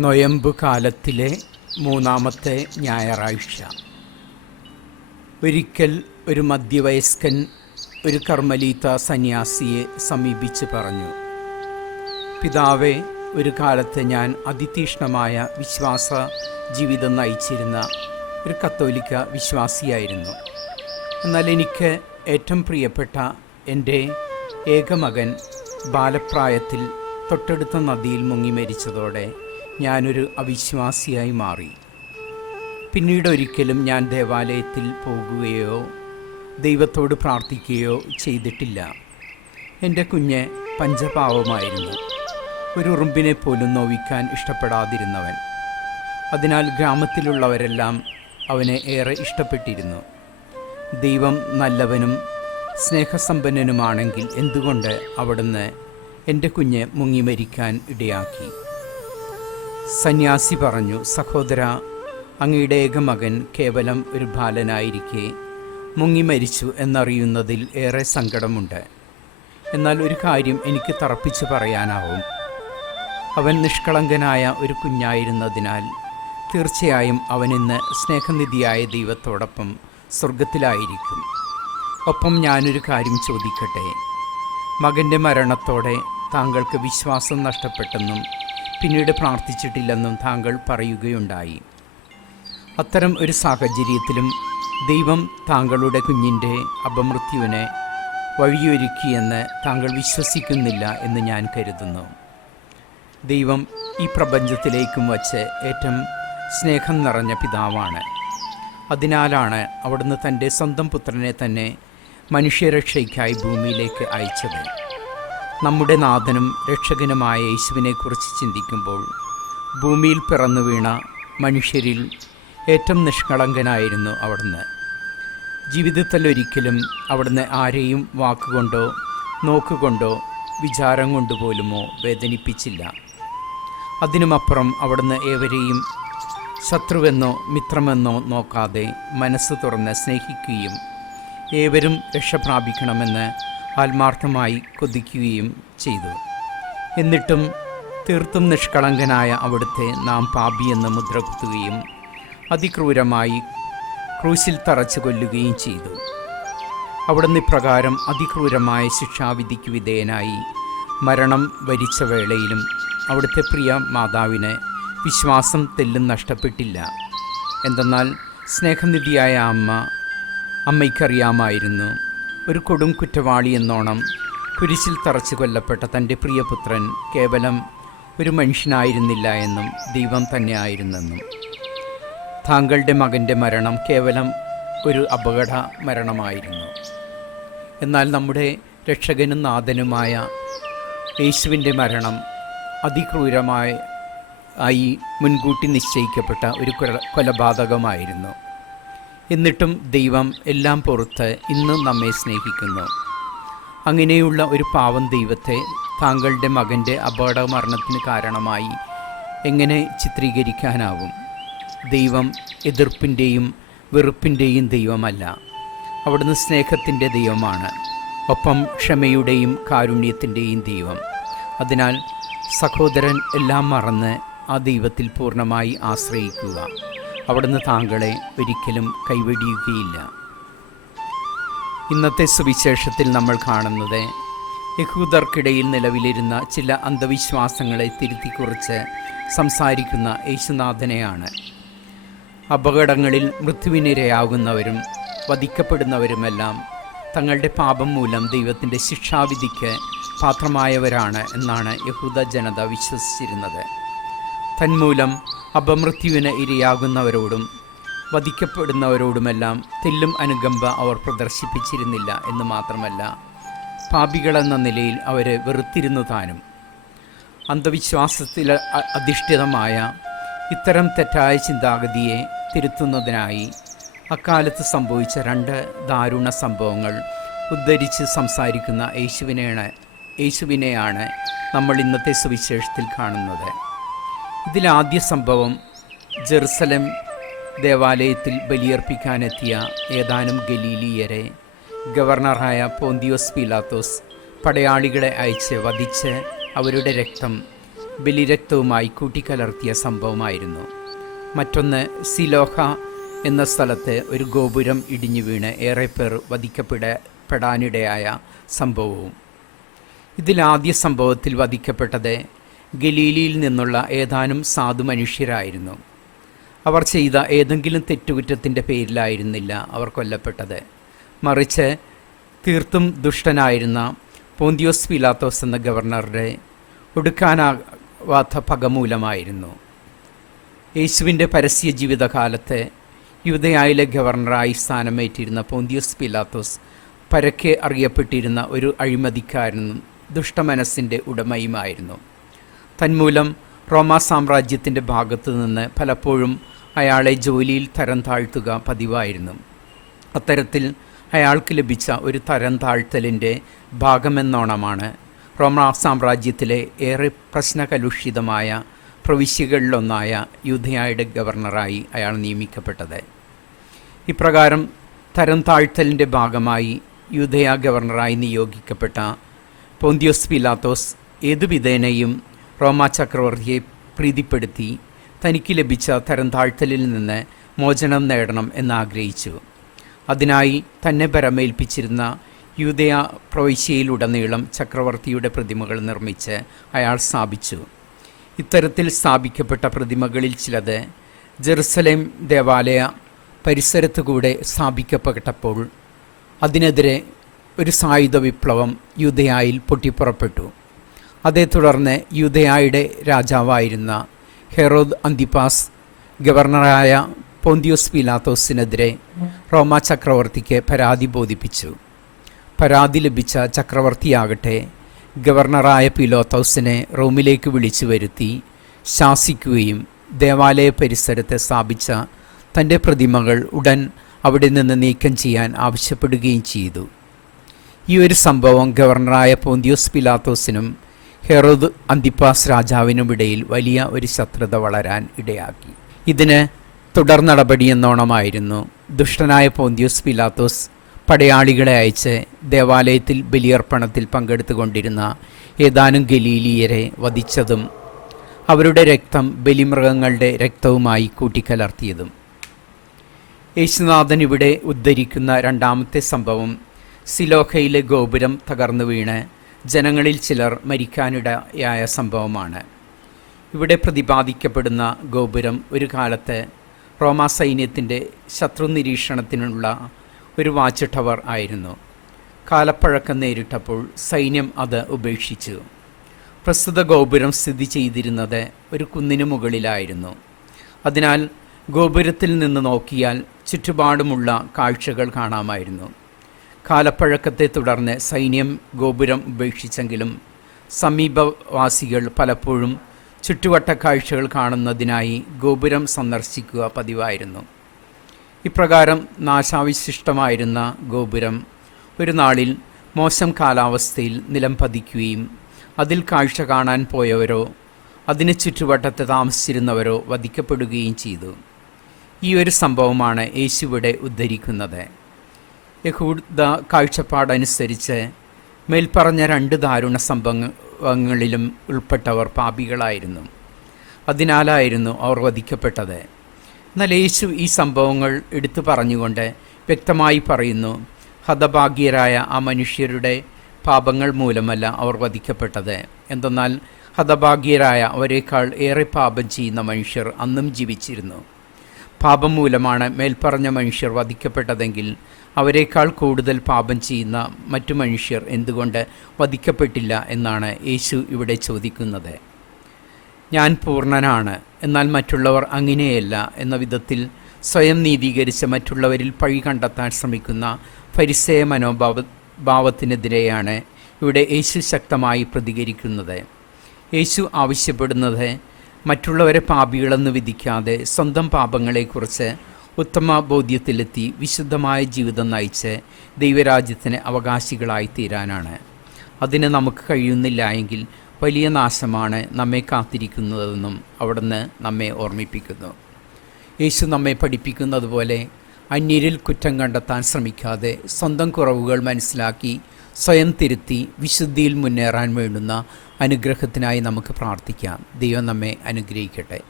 നൊയമ്പ് കാലത്തിലെ മൂന്നാമത്തെ ഞായറാഴ്ച. ഒരിക്കൽ ഒരു മധ്യവയസ്കൻ ഒരു കർമ്മലീത്ത സന്യാസിയെ സമീപിച്ച് പറഞ്ഞു, പിതാവേ, ഒരു കാലത്ത് ഞാൻ അതിതീക്ഷ്ണമായ വിശ്വാസ ജീവിതം നയിച്ചിരുന്ന ഒരു കത്തോലിക്ക വിശ്വാസിയായിരുന്നു. എന്നാൽ എനിക്ക് ഏറ്റവും പ്രിയപ്പെട്ട എൻ്റെ ഏകമകൻ ബാലപ്രായത്തിൽ തൊട്ടടുത്ത നദിയിൽ മുങ്ങി മരിച്ചതോടെ ഞാനൊരു അവിശ്വാസിയായി മാറി. പിന്നീട് ഒരിക്കലും ഞാൻ ദേവാലയത്തിൽ പോകുകയോ ദൈവത്തോട് പ്രാർത്ഥിക്കുകയോ ചെയ്തിട്ടില്ല. എൻ്റെ കുഞ്ഞ് പഞ്ചപാവമായിരുന്നു, ഒരു ഉറുമ്പിനെ പോലും നോവിക്കാൻ ഇഷ്ടപ്പെടാതിരുന്നവൻ. അതിനാൽ ഗ്രാമത്തിലുള്ളവരെല്ലാം അവനെ ഏറെ ഇഷ്ടപ്പെട്ടിരുന്നു. ദൈവം നല്ലവനും സ്നേഹസമ്പന്നനുമാണെങ്കിൽ എന്തുകൊണ്ട് അവിടുന്ന് എൻ്റെ കുഞ്ഞ് മുങ്ങി മരിക്കാൻ ഇടയാക്കി? സന്യാസി പറഞ്ഞു, സഹോദര, അങ്ങയുടെ ഏകമകൻ കേവലം ഒരു ബാലനായിരിക്കെ മുങ്ങി മരിച്ചു എന്നറിയുന്നതിൽ ഏറെ സങ്കടമുണ്ട്. എന്നാൽ ഒരു കാര്യം എനിക്ക് തറപ്പിച്ച് പറയാനാവും. അവൻ നിഷ്കളങ്കനായ ഒരു കുഞ്ഞായിരുന്നതിനാൽ തീർച്ചയായും അവനിന്ന് സ്നേഹനിധിയായ ദൈവത്തോടൊപ്പം സ്വർഗത്തിലായിരിക്കും. ഒപ്പം ഞാനൊരു കാര്യം ചോദിക്കട്ടെ? മകൻ്റെ മരണത്തോടെ താങ്കൾക്ക് വിശ്വാസം നഷ്ടപ്പെട്ടെന്നും പിന്നീട് പ്രാർത്ഥിച്ചിട്ടില്ലെന്നും താങ്കൾ പറയുകയുണ്ടായി. അത്തരം ഒരു സാഹചര്യത്തിലും ദൈവം താങ്കളുടെ കുഞ്ഞിൻ്റെ അപമൃത്യുവിനെ വഴിയൊരുക്കിയെന്ന് താങ്കൾ വിശ്വസിക്കുന്നില്ല എന്ന് ഞാൻ കരുതുന്നു. ദൈവം ഈ പ്രപഞ്ചത്തിലേക്കും വച്ച് ഏറ്റവും സ്നേഹം നിറഞ്ഞ പിതാവാണ്. അതിനാലാണ് അവിടുന്ന് തൻ്റെ സ്വന്തം പുത്രനെ തന്നെ മനുഷ്യരക്ഷയ്ക്കായി ഭൂമിയിലേക്ക് അയച്ചത്. നമ്മുടെ നാഥനും രക്ഷകനുമായ യേശുവിനെക്കുറിച്ച് ചിന്തിക്കുമ്പോൾ ഭൂമിയിൽ പിറന്നു വീണ മനുഷ്യരിൽ ഏറ്റവും നിഷ്കളങ്കനായിരുന്നു അവിടുന്ന്. ജീവിതത്തിൽ ഒരിക്കലും അവിടുന്ന് ആരെയും വാക്കുകൊണ്ടോ നോക്കുകൊണ്ടോ വിചാരം കൊണ്ടുപോലുമോ വേദനിപ്പിച്ചില്ല. അതിനുമപ്പുറം അവിടുന്ന് ഏവരെയും ശത്രുവെന്നോ മിത്രമെന്നോ നോക്കാതെ മനസ്സ് തുറന്ന് സ്നേഹിക്കുകയും ഏവരും രക്ഷ പ്രാപിക്കണമെന്ന് ആത്മാർത്ഥമായി കൊതിക്കുകയും ചെയ്തു. എന്നിട്ടും തീർത്തും നിഷ്കളങ്കനായ അവിടുത്തെ നാം പാപിയെന്ന് മുദ്ര കുത്തുകയും അതിക്രൂരമായി ക്രൂശിൽ തറച്ചു കൊല്ലുകയും ചെയ്തു. അവിടുന്ന് ഇപ്രകാരം അതിക്രൂരമായ ശിക്ഷാവിധിക്ക് വിധേയനായി മരണം വരിച്ച വേളയിലും അവിടുത്തെ പ്രിയ മാതാവിന് വിശ്വാസം തെല്ലും നഷ്ടപ്പെട്ടില്ല. എന്തെന്നാൽ സ്നേഹനിധിയായ അമ്മയ്ക്കറിയാമായിരുന്നു, ഒരു കൊടും കുറ്റവാളി എന്നോണം കുരിശിൽ തറച്ചു കൊല്ലപ്പെട്ട തൻ്റെ പ്രിയപുത്രൻ കേവലം ഒരു മനുഷ്യനായിരുന്നില്ല എന്നും ദൈവം തന്നെ ആയിരുന്നെന്നും. താങ്കളുടെ മകൻ്റെ മരണം കേവലം ഒരു അപകട മരണമായിരുന്നു. എന്നാൽ നമ്മുടെ രക്ഷകനും നാഥനുമായ യേശുവിൻ്റെ മരണം അതിക്രൂരമായി മുൻകൂട്ടി നിശ്ചയിക്കപ്പെട്ട ഒരു കൊലപാതകമായിരുന്നു. എന്നിട്ടും ദൈവം എല്ലാം പുറത്ത് ഇന്നും നമ്മെ സ്നേഹിക്കുന്നു. അങ്ങനെയുള്ള ഒരു പാവം ദൈവത്തെ താങ്കളുടെ മകൻ്റെ അപകടമരണത്തിന് കാരണമായി എങ്ങനെ ചിത്രീകരിക്കാനാവും? ദൈവം എതിർപ്പിൻ്റെയും വെറുപ്പിൻ്റെയും ദൈവമല്ല, അവിടുന്ന് സ്നേഹത്തിൻ്റെ ദൈവമാണ്, ഒപ്പം ക്ഷമയുടെയും കാരുണ്യത്തിൻ്റെയും ദൈവം. അതിനാൽ സഹോദരൻ എല്ലാം മറന്ന് ആ ദൈവത്തിൽ പൂർണ്ണമായി ആശ്രയിക്കുക. അവിടുന്ന് താങ്കളെ ഒരിക്കലും കൈവെടിയുകയില്ല. ഇന്നത്തെ സുവിശേഷത്തിൽ നമ്മൾ കാണുന്നത് യഹൂദർക്കിടയിൽ നിലവിലിരുന്ന ചില അന്ധവിശ്വാസങ്ങളെ തിരുത്തിക്കുറിച്ച് സംസാരിക്കുന്ന യേശുനാഥനെയാണ്. അപകടങ്ങളിൽ മൃത്യുവിനിരയാകുന്നവരും വധിക്കപ്പെടുന്നവരുമെല്ലാം തങ്ങളുടെ പാപം മൂലം ദൈവത്തിൻ്റെ ശിക്ഷാവിധിക്ക് പാത്രമായവരാണ് എന്നാണ് യഹൂദ ജനത വിശ്വസിച്ചിരുന്നത്. തന്മൂലം അപമൃത്യുവിന് ഇരയാകുന്നവരോടും വധിക്കപ്പെടുന്നവരോടുമെല്ലാം തെല്ലും അനുകമ്പ അവർ പ്രദർശിപ്പിച്ചിരുന്നില്ല എന്ന് മാത്രമല്ല, പാപികളെന്ന നിലയിൽ അവരെ വെറുത്തിരുന്നു താനും. അന്ധവിശ്വാസത്തിൽ അധിഷ്ഠിതമായ ഇത്തരം തെറ്റായ ചിന്താഗതിയെ തിരുത്തുന്നതിനായി അക്കാലത്ത് സംഭവിച്ച 2 ദാരുണ സംഭവങ്ങൾ ഉദ്ധരിച്ച് സംസാരിക്കുന്ന യേശുവിനെയാണ് നമ്മൾ ഇന്നത്തെ സുവിശേഷത്തിൽ കാണുന്നത്. ഇതിലാദ്യ സംഭവം ജെറുസലേം ദേവാലയത്തിൽ ബലിയർപ്പിക്കാനെത്തിയ ഏതാനും ഗലീലിയരെ ഗവർണറായ പോന്തിയോസ് പീലാത്തോസ് പടയാളികളെ അയച്ച് വധിച്ച് അവരുടെ രക്തം ബലിരക്തവുമായി കൂട്ടിക്കലർത്തിയ സംഭവമായിരുന്നു. മറ്റൊന്ന്, സിലോഹ എന്ന സ്ഥലത്ത് ഒരു ഗോപുരം ഇടിഞ്ഞു വീണ് ഏറെ പേർ വധിക്കപ്പെടാനിടയായ സംഭവവും. ഇതിലാദ്യ സംഭവത്തിൽ വധിക്കപ്പെട്ടത് ഗലീലിയിൽ നിന്നുള്ള ഏതാനും സാധു മനുഷ്യരായിരുന്നു. അവർ ചെയ്ത ഏതെങ്കിലും തെറ്റുകുറ്റത്തിൻ്റെ പേരിലായിരുന്നില്ല അവർ കൊല്ലപ്പെട്ടത്. മറിച്ച് തീർത്തും ദുഷ്ടനായിരുന്ന പോന്തിയോസ് പീലാത്തോസ് എന്ന ഗവർണറുടെ ഒടുക്കാനാവാത്ത പകമൂലമായിരുന്നു. യേശുവിൻ്റെ പരസ്യ ജീവിതകാലത്ത് യൂദയായിലെ ഗവർണറായി സ്ഥാനമേറ്റിരുന്ന പോന്തിയോസ് പീലാത്തോസ് പരക്കെ അറിയപ്പെട്ടിരുന്ന ഒരു അഴിമതിക്കാരനും ദുഷ്ടമനസ്സിൻ്റെ ഉടമയുമായിരുന്നു. തന്മൂലം റോമാ സാമ്രാജ്യത്തിൻ്റെ ഭാഗത്തു നിന്ന് പലപ്പോഴും അയാളെ ജോലിയിൽ തരം താഴ്ത്തുക പതിവായിരുന്നു. അത്തരത്തിൽ അയാൾക്ക് ലഭിച്ച ഒരു തരം താഴ്ത്തലിൻ്റെ ഭാഗമെന്നോണമാണ് റോമാ സാമ്രാജ്യത്തിലെ ഏറെ പ്രശ്നകലുഷിതമായ പ്രവിശ്യകളിലൊന്നായ യൂദയായുടെ ഗവർണറായി അയാൾ നിയമിക്കപ്പെട്ടത്. ഇപ്രകാരം തരം താഴ്ത്തലിൻ്റെ ഭാഗമായി യൂദയ ഗവർണറായി നിയോഗിക്കപ്പെട്ട പോന്തിയോസ് പീലാത്തോസ് ഏതു വിധേനയും റോമാ ചക്രവർത്തിയെ പ്രീതിപ്പെടുത്തി തനിക്ക് ലഭിച്ച തരം താഴ്ത്തലിൽ നിന്ന് മോചനം നേടണം എന്നാഗ്രഹിച്ചു. അതിനായി തന്നെ ഭരമേൽപ്പിച്ചിരുന്ന യൂദയ പ്രവിശ്യയിലുടനീളം ചക്രവർത്തിയുടെ പ്രതിമകൾ നിർമ്മിച്ച് അയാൾ സ്ഥാപിച്ചു. ഇത്തരത്തിൽ സ്ഥാപിക്കപ്പെട്ട പ്രതിമകളിൽ ചിലത് ജെറുസലേം ദേവാലയ പരിസരത്തുകൂടെ സ്ഥാപിക്കപ്പെട്ടപ്പോൾ അതിനെതിരെ ഒരു സായുധ വിപ്ലവം യൂദയായിൽ പൊട്ടിപ്പുറപ്പെട്ടു. അതേ തുടർന്ന് യൂദയായുടെ രാജാവായിരുന്ന ഹെറോദ് അന്തിപ്പാസ് ഗവർണറായ പോന്തിയോസ് പീലാത്തോസിനെതിരെ റോമാ ചക്രവർത്തിക്ക് പരാതി ബോധിപ്പിച്ചു. പരാതി ലഭിച്ച ചക്രവർത്തിയാകട്ടെ ഗവർണറായ പീലാത്തോസിനെ റോമിലേക്ക് വിളിച്ചു വരുത്തി ശാസിക്കുകയും ദേവാലയ പരിസരത്ത് സ്ഥാപിച്ച തൻ്റെ പ്രതിമകൾ ഉടൻ അവിടെ നിന്ന് നീക്കം ചെയ്യാൻ ആവശ്യപ്പെടുകയും ചെയ്തു. ഈ ഒരു സംഭവം ഗവർണറായ പോന്തിയോസ് പീലാത്തോസിനും ഹെറോദ് അന്തിപ്പാസ് രാജാവിനുമിടയിൽ വലിയ ഒരു ശത്രുത വളരാൻ ഇടയാക്കി. ഇതിന് തുടർ നടപടിയെന്നോണമായിരുന്നു ദുഷ്ടനായ പോന്തിയോസ് പീലാത്തോസ് പടയാളികളെ അയച്ച് ദേവാലയത്തിൽ ബലിയർപ്പണത്തിൽ പങ്കെടുത്തുകൊണ്ടിരുന്ന ഏതാനും ഗലീലിയരെ വധിച്ചതും അവരുടെ രക്തം ബലിമൃഗങ്ങളുടെ രക്തവുമായി കൂട്ടിക്കലർത്തിയതും. യേശുനാഥൻ ഇവിടെ ഉദ്ധരിക്കുന്ന രണ്ടാമത്തെ സംഭവം സിലോഹയിലെ ഗോപുരം തകർന്നു വീണ് ജനങ്ങളിൽ ചിലർ മരിക്കാനിടയായ സംഭവമാണ്. ഇവിടെ പ്രതിപാദിക്കപ്പെടുന്ന ഗോപുരം ഒരു കാലത്ത് റോമാ സൈന്യത്തിൻ്റെ ശത്രു നിരീക്ഷണത്തിനുള്ള ഒരു വാച്ച് ടവർ ആയിരുന്നു. കാലപ്പഴക്കം നേരിട്ടപ്പോൾ സൈന്യം അത് ഉപേക്ഷിച്ചു. പ്രസ്തുത ഗോപുരം സ്ഥിതി ചെയ്തിരുന്നത് ഒരു കുന്നിനു മുകളിലായിരുന്നു. അതിനാൽ ഗോപുരത്തിൽ നിന്ന് നോക്കിയാൽ ചുറ്റുപാടുമുള്ള കാഴ്ചകൾ കാണാമായിരുന്നു. കാലപ്പഴക്കത്തെ തുടർന്ന് സൈന്യം ഗോപുരം ഉപേക്ഷിച്ചെങ്കിലും സമീപവാസികൾ പലപ്പോഴും ചുറ്റുവട്ട കാഴ്ചകൾ കാണുന്നതിനായി ഗോപുരം സന്ദർശിക്കുക പതിവായിരുന്നു. ഇപ്രകാരം നാശാവിശിഷ്ടമായിരുന്ന ഗോപുരം ഒരു നാളിൽ മോശം കാലാവസ്ഥയിൽ നിലം പതിക്കുകയും അതിൽ കാഴ്ച കാണാൻ പോയവരോ അതിന് ചുറ്റുവട്ടത്ത് താമസിച്ചിരുന്നവരോ വധിക്കപ്പെടുകയും ചെയ്തു. ഈ ഒരു സംഭവമാണ് യേശുവിടെ ഉദ്ധരിക്കുന്നത്. യഹൂദ കാഴ്ചപ്പാടനുസരിച്ച് മേൽപ്പറഞ്ഞ രണ്ട് ദാരുണ സംഭവങ്ങളിലും ഉൾപ്പെട്ടവർ പാപികളായിരുന്നു. അതിനാലായിരുന്നു അവർ വധിക്കപ്പെട്ടത്. എന്നാൽ യേശു ഈ സംഭവങ്ങൾ എടുത്തു പറഞ്ഞുകൊണ്ട് വ്യക്തമായി പറയുന്നു, ഹതഭാഗ്യരായ ആ മനുഷ്യരുടെ പാപങ്ങൾ മൂലമല്ല അവർ വധിക്കപ്പെട്ടത്. എന്തെന്നാൽ ഹതഭാഗ്യരായ അവരെക്കാൾ ഏറെ പാപം ചെയ്യുന്ന മനുഷ്യർ അന്നും ജീവിച്ചിരുന്നു. പാപം മൂലമാണ് മേൽപ്പറഞ്ഞ മനുഷ്യർ വധിക്കപ്പെട്ടതെങ്കിൽ അവരെക്കാൾ കൂടുതൽ പാപം ചെയ്യുന്ന മറ്റു മനുഷ്യർ എന്തുകൊണ്ട് വധിക്കപ്പെട്ടില്ല എന്നാണ് യേശു ഇവിടെ ചോദിക്കുന്നത്. ഞാൻ പൂർണ്ണനാണ്, എന്നാൽ മറ്റുള്ളവർ അങ്ങനെയല്ല എന്ന വിധത്തിൽ സ്വയം നീതീകരിച്ച് മറ്റുള്ളവരിൽ പഴി കണ്ടെത്താൻ ശ്രമിക്കുന്ന ഫരിസേയ ഭാവത്തിനെതിരെയാണ് ഇവിടെ യേശു ശക്തമായി പ്രതികരിക്കുന്നത്. യേശു ആവശ്യപ്പെടുന്നത് മറ്റുള്ളവരെ പാപികളെന്ന് വിധിക്കാതെ സ്വന്തം പാപങ്ങളെക്കുറിച്ച് ഉത്തമ ബോധ്യത്തിലെത്തി വിശുദ്ധമായ ജീവിതം നയിച്ച് ദൈവരാജ്യത്തിന് അവകാശികളായി തീരാനാണ്. അതിന് നമുക്ക് കഴിയുന്നില്ല എങ്കിൽ വലിയ നാശമാണ് നമ്മെ കാത്തിരിക്കുന്നതെന്നും അവിടുന്ന് നമ്മെ ഓർമ്മിപ്പിക്കുന്നു. യേശു നമ്മെ പഠിപ്പിക്കുന്നത് പോലെ അന്യരിൽ കുറ്റം കണ്ടെത്താൻ ശ്രമിക്കാതെ സ്വന്തം കുറവുകൾ മനസ്സിലാക്കി സ്വയം തിരുത്തി വിശുദ്ധിയിൽ മുന്നേറാൻ വേണ്ടുന്ന അനുഗ്രഹത്തിനായി നമുക്ക് പ്രാർത്ഥിക്കാം. ദൈവം നമ്മെ അനുഗ്രഹിക്കട്ടെ.